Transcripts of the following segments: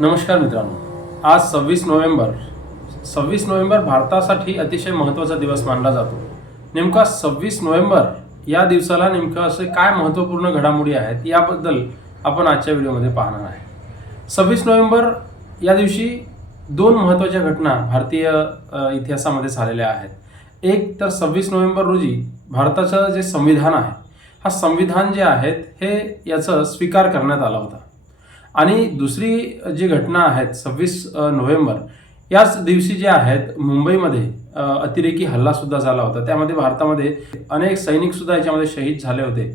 नमस्कार मित्रांनो. आज सव्वीस नोव्हेंबर. सव्वीस नोव्हेंबर भारतासाठी अतिशय महत्त्वाचा दिवस मानला जातो. नेमका सव्वीस नोव्हेंबर या दिवसाला नेमकं असे काय महत्त्वपूर्ण घडामोडी आहेत याबद्दल आपण आजच्या व्हिडिओमध्ये पाहणार आहे. सव्वीस नोव्हेंबर या दिवशी दोन महत्त्वाच्या घटना भारतीय इतिहासामध्ये झालेल्या आहेत. एक तर सव्वीस नोव्हेंबर रोजी भारताचं जे संविधान आहे हा संविधान जे आहेत हे याचं स्वीकार करण्यात आला होता. आणि दुसरी जी घटना आहेत सव्वीस नोव्हेंबर याच दिवशी जे आहेत मुंबईमध्ये अतिरेकी हल्ला सुद्धा झाला होता. त्यामध्ये भारतामध्ये अनेक सैनिक सुद्धा याच्यामध्ये शहीद झाले होते.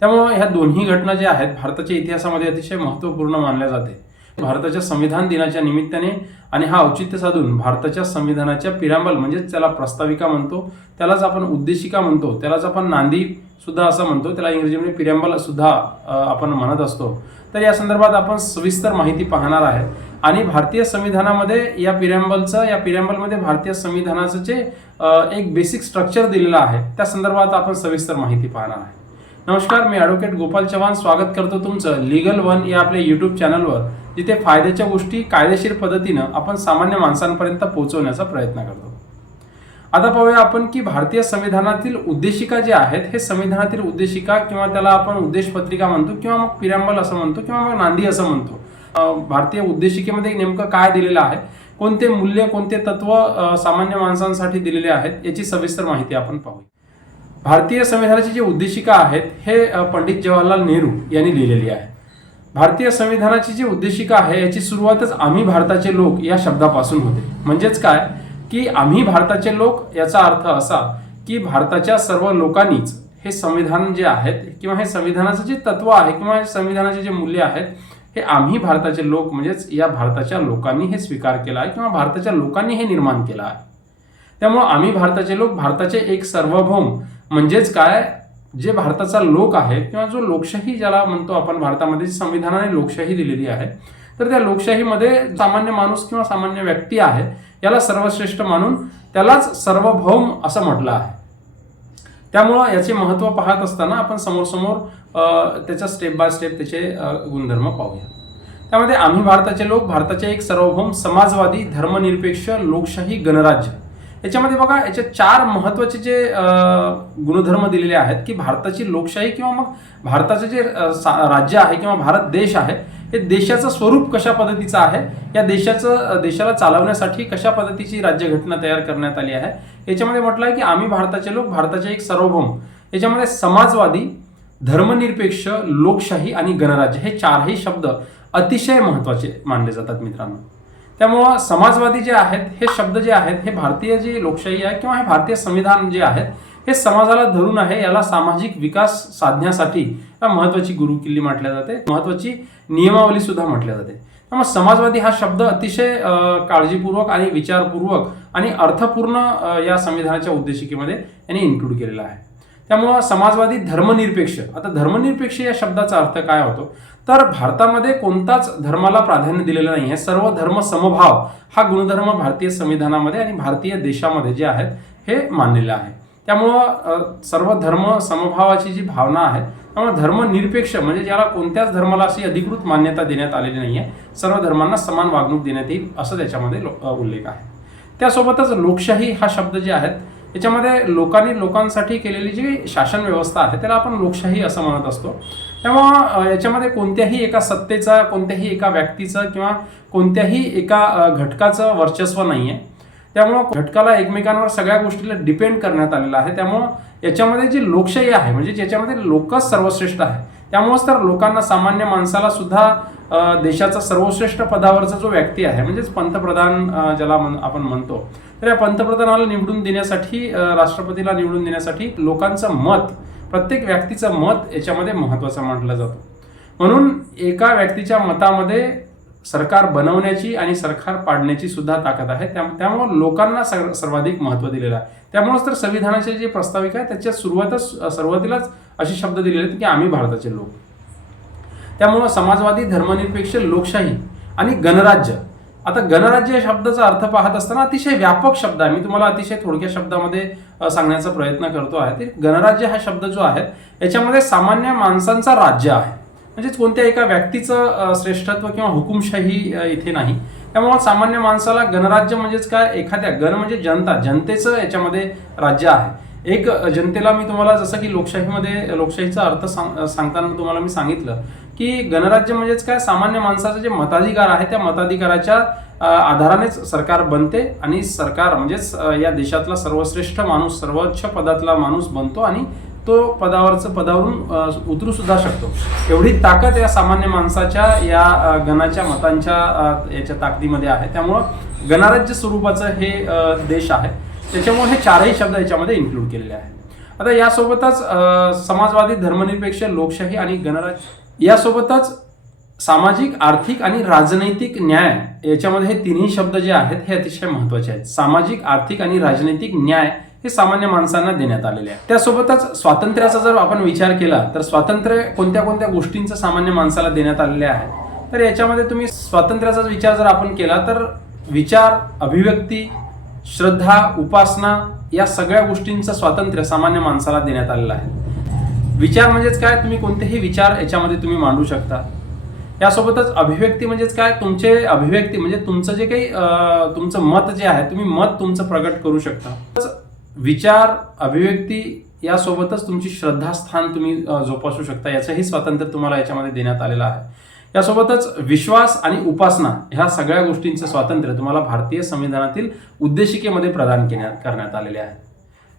त्यामुळं ह्या दोन्ही घटना ज्या आहेत भारताच्या इतिहासामध्ये अतिशय महत्त्वपूर्ण मानल्या जाते. भारताच्या संविधान दिनाच्या निमित्ताने आणि हा औचित्य साधून भारताच्या संविधानाच्या पिरांबल म्हणजेच त्याला प्रस्ताविका म्हणतो त्यालाच आपण उद्देशिका म्हणतो त्यालाच आपण नांदी सुद्धा असं म्हणतो त्याला इंग्रजीमध्ये पिरांबल सुद्धा आपण म्हणत असतो. तर या संदर्भात आपण सविस्तर माहिती पाहणार आहे. आणि भारतीय संविधानामध्ये या पिरॅम्बलचं या पिरॅम्बलमध्ये भारतीय संविधानाचं जे एक बेसिक स्ट्रक्चर दिलेलं आहे त्या संदर्भात आपण सविस्तर माहिती पाहणार आहे. नमस्कार मी ॲडव्होकेट गोपाल चव्हाण. स्वागत करतो तुमचं लिगल वन या आपल्या यूट्यूब चॅनलवर जिथे फायद्याच्या गोष्टी कायदेशीर पद्धतीनं आपण सामान्य माणसांपर्यंत पोहोचवण्याचा प्रयत्न करतो. आता पाहूया आपण की भारतीय संविधानातील उद्देशिका जे आहेत हे संविधानातील उद्देशिका किंवा त्याला आपण उद्देश पत्रिका म्हणतो किंवा मग पिरांबल असं म्हणतो किंवा मग नांदी असं म्हणतो. भारतीय उद्देशिकेमध्ये नेमकं काय दिलेलं आहे? कोणते मूल्य कोणते तत्व सामान्य माणसांसाठी दिलेले आहेत? याची सविस्तर माहिती आपण पाहूया. भारतीय संविधानाची जी उद्देशिका आहेत हे पंडित जवाहरलाल नेहरू यांनी लिहिलेली आहे. भारतीय संविधानाची जी उद्देशिका आहे याची सुरुवातच आम्ही भारताचे लोक या शब्दापासून होते. म्हणजेच काय? की आम्ही भारताचे लोक याचा अर्थ असा की भारताच्या सर्व लोकांनीच हे संविधान जे आहेत किंवा हे संविधानाचं जे तत्व आहे किंवा हे संविधानाचे जे मूल्य आहेत हे आम्ही भारताचे लोक म्हणजेच या भारताच्या लोकांनी हे स्वीकार केला आहे किंवा भारताच्या लोकांनी हे निर्माण केलं आहे. त्यामुळं आम्ही भारताचे लोक भारताचे एक सार्वभौम म्हणजेच काय? जे भारताचा लोक आहे किंवा जो लोकशाही ज्याला म्हणतो आपण भारतामध्ये संविधानाने लोकशाही दिलेली आहे तर त्या लोकशाहीमध्ये सामान्य माणूस किंवा सामान्य व्यक्ती आहे याला सर्वश्रेष्ठ मानून त्यालाच सार्वभौम असं म्हटलं आहे. त्यामुळं याचे महत्त्व पाहत असताना आपण समोर समोर त्याचा स्टेप बाय स्टेप त्याचे गुणधर्म पाहूया. त्यामध्ये आम्ही भारताचे लोक भारताचे एक सार्वभौम समाजवादी धर्मनिरपेक्ष लोकशाही गणराज्य. याच्यामध्ये बघा याचे चार महत्त्वाचे जे गुणधर्म दिलेले आहेत की भारताची लोकशाही किंवा मग भारताचं जे राज्य आहे किंवा भारत देश आहे हे देशाचं स्वरूप कशा पद्धतीचं आहे या देशाचं देशाला चालवण्यासाठी कशा पद्धतीची राज्यघटना तयार करण्यात आली आहे याच्यामध्ये म्हटलं आहे की आम्ही भारताचे लोक भारताचे एक सार्वभौम याच्यामध्ये समाजवादी धर्मनिरपेक्ष लोकशाही आणि गणराज्य हे चारही शब्द अतिशय महत्त्वाचे मानले जातात मित्रांनो. त्यामुळं समाजवादी जे आहेत हे शब्द जे आहेत हे भारतीय जी लोकशाही आहे किंवा हे भारतीय संविधान जे आहेत हे समाजाला धरून आहे याला सामाजिक विकास साधण्यासाठी महत्वाची गुरुकिल्ली म्हटल्या जाते. महत्वाची नियमावली सुद्धा म्हटल्या जाते. त्यामुळे समाजवादी हा शब्द अतिशय काळजीपूर्वक आणि विचारपूर्वक आणि अर्थपूर्ण या संविधानाच्या उद्देशिकेमध्ये यांनी इन्क्लूड केलेला आहे. त्यामुळं समाजवादी धर्मनिरपेक्ष आता धर्मनिरपेक्ष या शब्दाचा अर्थ काय होतो? तर भारतामध्ये कोणताच धर्माला प्राधान्य दिलेलं नाही आहे. सर्व धर्म समभाव हा गुणधर्म भारतीय संविधानामध्ये आणि भारतीय देशामध्ये जे आहेत हे मानलेलं आहे. त्यामुळं सर्व धर्म समभावाची जी भावना आहे त्यामुळे धर्मनिरपेक्ष म्हणजे ज्याला कोणत्याच धर्माला अशी अधिकृत मान्यता देण्यात आलेली नाही आहे सर्व धर्मांना समान वागणूक देण्यात येईल असं त्याच्यामध्ये उल्लेख आहे. त्यासोबतच लोकशाही हा शब्द जे आहेत याच्यामध्ये लोकांनी लोकांसाठी केलेली जी शासन व्यवस्था आहे त्याला आपण लोकशाही असं म्हणत असतो. त्यामुळं याच्यामध्ये कोणत्याही एका सत्तेचा कोणत्याही एका व्यक्तीचं किंवा कोणत्याही एका घटकाचं वर्चस्व नाही आहे त्यामुळं घटकाला एकमेकांवर सगळ्या गोष्टीला डिपेंड करण्यात आलेलं आहे. त्यामुळं याच्यामध्ये जी लोकशाही आहे म्हणजे ज्याच्यामध्ये लोकच सर्वश्रेष्ठ आहे त्यामुळंच तर लोकांना सामान्य माणसाला सुद्धा देशाचा सर्वश्रेष्ठ पदावरचा जो व्यक्ती आहे म्हणजेच पंतप्रधान ज्याला म्हण- आपण म्हणतो तर या पंतप्रधानाला निवडून देण्यासाठी राष्ट्रपतीला निवडून देण्यासाठी लोकांचं मत प्रत्येक व्यक्तीचं मत याच्यामध्ये महत्त्वाचं मानलं जातं. म्हणून एका व्यक्तीच्या मतामध्ये सरकार बनवण्याची आणि सरकार पाडण्याची सुद्धा ताकद आहे. त्या त्यामुळं लोकांना सर सर्वाधिक महत्त्व दिलेलं आहे. त्यामुळेच तर संविधानाचे जे प्रस्ताविका आहे त्याच्या सुरुवातच सुरुवातीलाच असे शब्द दिलेले आहेत की आम्ही भारताचे लोक. त्यामुळं समाजवादी धर्मनिरपेक्ष लोकशाही आणि गणराज्य आता गणराज्य या शब्दाचा अर्थ पाहत असताना अतिशय व्यापक शब्द आहे. मी तुम्हाला अतिशय थोडक्या शब्दामध्ये सांगण्याचा प्रयत्न करतो आहे. ते गणराज्य हा शब्द जो आहे याच्यामध्ये सामान्य माणसांचा राज्य आहे. म्हणजेच कोणत्या एका व्यक्तीचं श्रेष्ठत्व किंवा हुकुमशाही इथे नाही. त्यामुळे सामान्य माणसाला गणराज्य म्हणजेच काय? एखाद्या गण म्हणजे जनता. जनतेचं याच्यामध्ये राज्य आहे. एक जनतेला मी तुम्हाला जसं की लोकशाहीमध्ये लोकशाहीचा अर्थ सांग सांगताना तुम्हाला मी सांगितलं की गणराज्य म्हणजेच काय? सामान्य माणसाचं जे मताधिकार आहे त्या मताधिकाराच्या आधारानेच सरकार बनते आणि सरकार म्हणजेच या देशातला सर्वश्रेष्ठ माणूस सर्वोच्च पदातला माणूस बनतो आणि तो पदावरचं पदावरून उतरू सुद्धा शकतो. एवढी ताकद या सामान्य माणसाच्या या गणाच्या मतांच्या याच्या ताकदीमध्ये आहे. त्यामुळं गणराज्य स्वरूपाचं हे देश आहे. त्याच्यामुळे हे चारही शब्द याच्यामध्ये इन्क्लूड केलेले आहेत. आता यासोबतच समाजवादी धर्मनिरपेक्ष लोकशाही आणि गणराज्य यासोबतच सामाजिक आर्थिक आणि राजनैतिक न्याय याच्यामध्ये हे तिन्ही शब्द जे आहेत हे अतिशय महत्त्वाचे आहेत. सामाजिक आर्थिक आणि राजनैतिक न्याय हे सामान्य माणसांना देण्यात आलेले आहे त्यासोबतच स्वातंत्र्याचा जर आपण विचार केला तर स्वातंत्र्य कोणत्या कोणत्या गोष्टींचं सामान्य माणसाला देण्यात आलेले आहे? तर याच्यामध्ये तुम्ही स्वातंत्र्याचा विचार जर आपण केला तर विचार अभिव्यक्ती श्रद्धा उपासना या सगळ्या गोष्टींचं स्वातंत्र्य सामान्य माणसाला देण्यात आलेलं आहे. विचार म्हणजेच काय? तुम्ही कोणतेही विचार याच्यामध्ये तुम्ही मांडू शकता. यासोबतच अभिव्यक्ती म्हणजेच काय? तुमचे अभिव्यक्ती म्हणजे तुमचं जे काही तुमचं मत जे आहे तुम्ही मत तुमचं प्रकट करू शकता. विचार अभिव्यक्ती यासोबतच तुमची श्रद्धास्थान तुम्ही जोपासू शकता. याचंही स्वातंत्र्य तुम्हाला याच्यामध्ये देण्यात आलेलं आहे. यासोबतच विश्वास आणि उपासना ह्या सगळ्या गोष्टींचं स्वातंत्र्य तुम्हाला भारतीय संविधानातील उद्देशिकेमध्ये प्रदान केण्यात करण्यात आलेले आहे.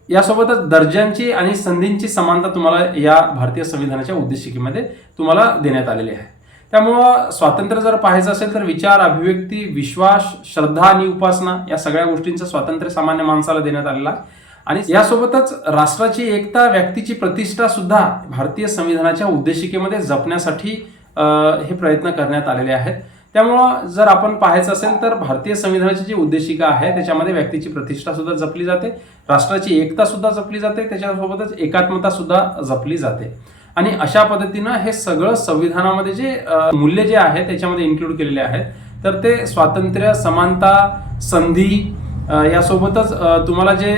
यासोबतच दर्जांची आणि संधींची समानता तुम्हाला या भारतीय संविधानाच्या उद्देशिकेमध्ये तुम्हाला देण्यात आलेली आहे. त्यामुळं स्वातंत्र्य जर पाहायचं असेल तर विचार अभिव्यक्ती विश्वास श्रद्धा आणि उपासना या सगळ्या गोष्टींचं स्वातंत्र्य सामान्य माणसाला देण्यात आलेलं आहे. आणि यासोबतच राष्ट्राची एकता व्यक्तीची प्रतिष्ठा सुद्धा भारतीय संविधानाच्या उद्देशिकेमध्ये जपण्यासाठी हे प्रयत्न करण्यात आलेले आहेत. त्यामुळं जर आपण पाहायचं असेल तर भारतीय संविधानाची जी उद्देशिका आहे त्याच्यामध्ये व्यक्तीची प्रतिष्ठा सुद्धा जपली जाते राष्ट्राची एकता सुद्धा जपली जाते त्याच्यासोबतच एकात्मता सुद्धा जपली जाते. आणि अशा पद्धतीनं हे सगळं संविधानामध्ये जे मूल्य जे आहे त्याच्यामध्ये इन्क्लूड केलेले आहेत. तर ते स्वातंत्र्य समानता संधी यासोबतच तुम्हाला जे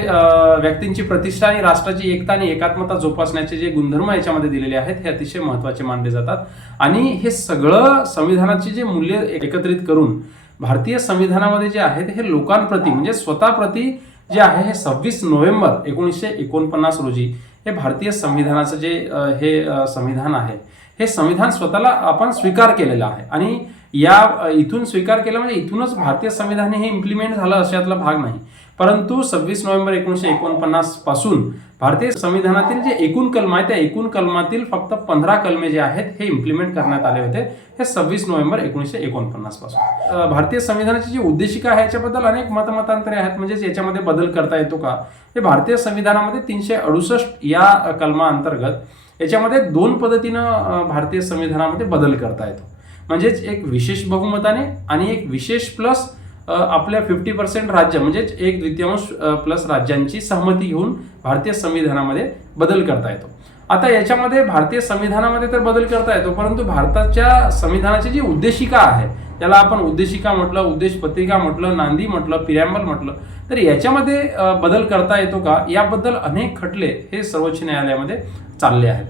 व्यक्तींची प्रतिष्ठा आणि राष्ट्राची एकता आणि एकात्मता जोपासण्याचे जे गुणधर्म याच्यामध्ये दिलेले आहेत हे अतिशय महत्त्वाचे मानले जातात. आणि हे सगळं संविधानाची जे मूल्य एकत्रित करून भारतीय संविधानामध्ये जे आहेत हे लोकांप्रती म्हणजे स्वतःप्रती जे आहे हे सव्वीस नोव्हेंबर एकोणीसशे एकोणपन्नास रोजी हे भारतीय संविधानाचं जे हे संविधान आहे हे संविधान स्वतःला आपण स्वीकार केलेलं आहे. आणि या इथून स्वीकार केला म्हणजे इथूनच भारतीय संविधान हे इम्प्लिमेंट झालं अशातला भाग नाही. परंतु सव्वीस नोव्हेंबर एकोणीसशे एकोणपन्नासपासून भारतीय संविधानातील जे एकूण कलम आहे त्या एकूण कलमातील फक्त पंधरा कलमे जे आहेत हे इम्प्लिमेंट करण्यात आले होते हे सव्वीस नोव्हेंबर एकोणीसशे एकोणपन्नासपासून. भारतीय संविधानाची जी उद्देशिका आहे याच्याबद्दल अनेक मतमतांतरे आहेत म्हणजेच याच्यामध्ये बदल करता येतो का? हे भारतीय संविधानामध्ये तीनशे अडुसष्ट या कलमाअंतर्गत याच्यामध्ये दोन पद्धतीनं भारतीय संविधानामध्ये बदल करता येतो. म्हणजेच एक विशेष बहुमताने आणि एक विशेष प्लस आपल्या फिफ्टी पर्सेंट राज्य म्हणजेच एक द्वितीयांश प्लस राज्यांची सहमती घेऊन भारतीय संविधानामध्ये बदल करता येतो. आता याच्यामध्ये भारतीय संविधानामध्ये तर बदल करता येतो परंतु भारताच्या संविधानाची जी उद्देशिका आहे त्याला आपण उद्देशिका म्हटलं उद्देश पत्रिका म्हटलं नांदी म्हटलं पिरॅम्बल म्हटलं तर याच्यामध्ये बदल करता येतो का? याबद्दल अनेक खटले हे सर्वोच्च न्यायालयामध्ये चालले आहेत.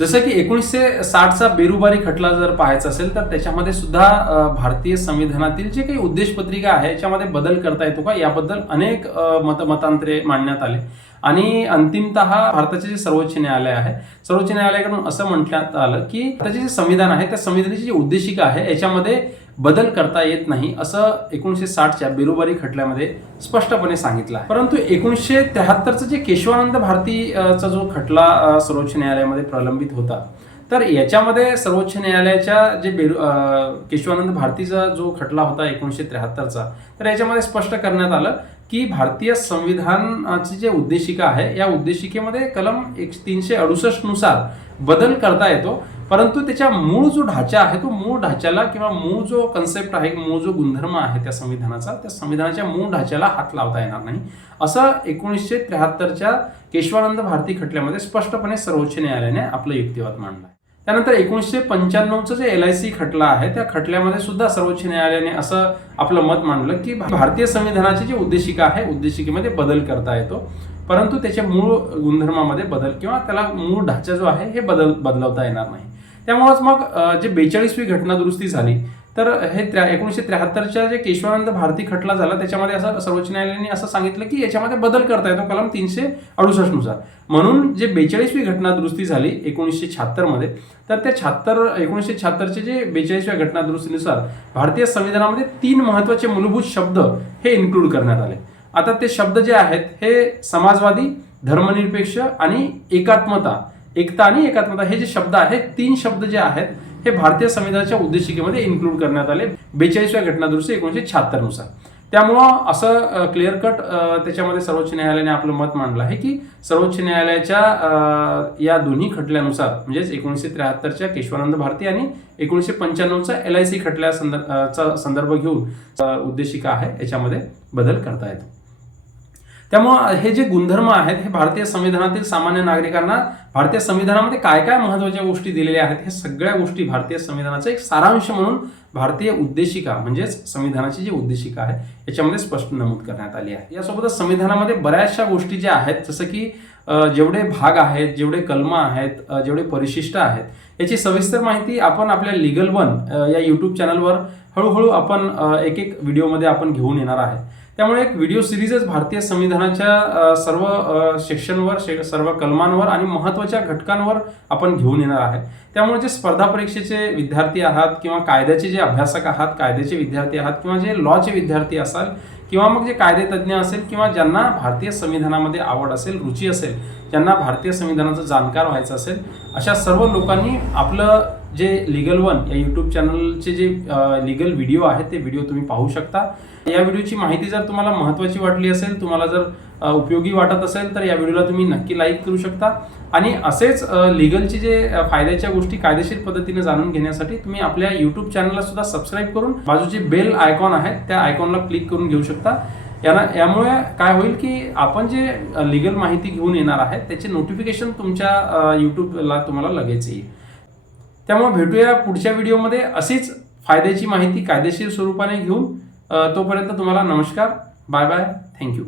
जसं की एकोणीसशे साठचा बेरुबारी खटला जर पाहायचा असेल तर त्याच्यामध्ये सुद्धा भारतीय संविधानातील जे काही उद्देश पत्रिका आहे याच्यामध्ये बदल करता येतो का? याबद्दल अनेक मतमतांतरे मांडण्यात आले. आणि अंतिमतः भारताचे जे सर्वोच्च न्यायालय आहे सर्वोच्च न्यायालयाकडून असं म्हटण्यात आलं की त्याचे जे संविधान आहे त्या संविधानाची जी उद्देशिका आहे याच्यामध्ये बदल करता येत नाही असं एकोणीसशे साठच्या बेरुबारी खटल्यामध्ये स्पष्टपणे सांगितलं आहे. परंतु एकोणीसशे त्र्याहत्तरचं जे केशवानंद भारतीचा जो खटला सर्वोच्च न्यायालयामध्ये प्रलंबित होता तर याच्यामध्ये सर्वोच्च न्यायालयाच्या जे बेरु केशवानंद भारतीचा जो खटला होता एकोणीसशे त्र्याहत्तरचा तर याच्यामध्ये स्पष्ट करण्यात आलं की भारतीय संविधानाची जे उद्देशिका आहे या उद्देशिकेमध्ये कलम एक तीनशे अडुसष्टनुसार बदल करता येतो. परंतु त्याच्या मूळ जो ढाचा आहे तो मूळ ढाच्याला किंवा मूळ जो कन्सेप्ट आहे मूळ जो गुणधर्म आहे त्या संविधानाचा त्या संविधानाच्या मूळ ढाच्याला हात लावता येणार नाही. असं एकोणीसशे त्र्याहत्तरच्या केशवानंद भारती खटल्यामध्ये स्पष्टपणे सर्वोच्च न्यायालयाने आपलं युक्तिवाद मांडला त्यानंतर एकोणीसशे पंच्याण्णवचं जे एल आय सी खटला आहे त्या खटल्यामध्ये सुद्धा सर्वोच्च न्यायालयाने असं आपलं मत मांडलं की भारतीय संविधानाची जी उद्देशिका आहे उद्देशिकेमध्ये बदल करता येतो. परंतु त्याच्या मूळ गुणधर्मामध्ये बदल किंवा त्याला मूळ ढाचा जो आहे हे बदल बदलवता येणार नाही. त्यामुळेच मग जे बेचाळीसवी घटना दुरुस्ती झाली तर हे त्र्या एकोणीसशे त्र्याहत्तरच्या जे केशवानंद भारती खटला झाला त्याच्यामध्ये असं सर्वोच्च न्यायालयाने असं सांगितलं की याच्यामध्ये बदल करता येतो कलम तीनशे अडुसष्टनुसार म्हणून जे बेचाळीसवी घटना दुरुस्ती झाली एकोणीसशे शहात्तरमध्ये तर त्या शहात्तर एकोणीसशे शहात्तरचे जे बेचाळीसव्या घटना दुरुस्तीनुसार भारतीय संविधानामध्ये तीन महत्त्वाचे मूलभूत शब्द हे इन्क्लूड करण्यात आले. आता ते शब्द जे आहेत हे समाजवादी धर्मनिरपेक्ष आणि एकात्मता एकता आणि एकात्मता हे जे शब्द आहेत तीन शब्द जे आहेत हे भारतीय संविधानाच्या उद्देशिकेमध्ये इन्क्लूड करण्यात आले बेचाळीसव्या घटनादुरुस्ती एकोणीसशे शहात्तरनुसार. त्यामुळं असं क्लिअर कट त्याच्यामध्ये सर्वोच्च न्यायालयाने आपलं मत मांडलं आहे की सर्वोच्च न्यायालयाच्या या दोन्ही खटल्यानुसार म्हणजेच एकोणीसशे त्र्याहत्तरच्या केशवानंद भारती आणि एकोणीसशे पंच्याण्णवचा एल आय सी खटल्या संदर्भ संदर्भ घेऊन उद्देशिका आहे याच्यामध्ये बदल करता येतो. त्यामुळं हे जे गुणधर्म आहेत हे भारतीय संविधानातील सामान्य नागरिकांना भारतीय संविधानामध्ये काय काय महत्त्वाच्या गोष्टी दिलेल्या आहेत हे सगळ्या गोष्टी भारतीय संविधानाचा एक सारांश म्हणून भारतीय उद्देशिका म्हणजेच संविधानाची जी उद्देशिका आहे याच्यामध्ये स्पष्ट नमूद करण्यात आली आहे. यासोबतच संविधानामध्ये बऱ्याचशा गोष्टी ज्या आहेत जसं की जेवढे भाग आहेत जेवढे कलम आहेत जेवढे परिशिष्ट आहेत याची सविस्तर माहिती आपण आपल्या लिगल वन या यूट्यूब चॅनलवर हळूहळू आपण एक एक व्हिडिओमध्ये आपण घेऊन येणार आहे. त्यामुळे एक व्हिडिओ सिरीजच भारतीय संविधानाच्या सर्व शिक्षणवर सेक्शनवर शे- सर्व कलमांवर आणि महत्त्वाच्या घटकांवर आपण घेऊन येणार आहे. त्यामुळे जे स्पर्धा परीक्षेचे विद्यार्थी आहात किंवा कायद्याचे जे अभ्यासक आहात कायद्याचे विद्यार्थी आहात किंवा जे लॉचे विद्यार्थी असाल किंवा मग जे कायदेतज्ञ असेल किंवा ज्यांना भारतीय संविधानामध्ये आवड असेल रुची असेल ज्यांना भारतीय संविधानाचं जाणकार व्हायचं असेल अशा सर्व लोकांनी आपलं जे लिगल वन या यूट्यूब चॅनलचे जे लिगल व्हिडिओ आहेत ते व्हिडिओ तुम्ही पाहू शकता. या व्हिडिओची माहिती जर तुम्हाला महत्त्वाची वाटली असेल तुम्हाला जर उपयोगी वाटत असेल तर या व्हिडिओला तुम्ही नक्की लाईक करू शकता. आणि असेच लिगलचे जे फायद्याच्या गोष्टी कायदेशीर पद्धतीने जाणून घेण्यासाठी तुम्ही आपल्या यूट्यूब चॅनलला सुद्धा सबस्क्राईब करून बाजूचे बेल आयकॉन आहे त्या आयकॉनला क्लिक करून घेऊ शकता. याना यामुळे काय होईल की आपण जे लिगल माहिती घेऊन येणार आहे त्याचे नोटिफिकेशन तुमच्या यूट्यूबला तुम्हाला लगेच येईल. त्यामुळे भेटूया पुढच्या व्हिडिओमध्ये. अशीच फायद्याची माहिती कायदेशीर स्वरूपाने घेऊन तोपर्यंत तुम्हाला नमस्कार. Bye bye. थँक्यू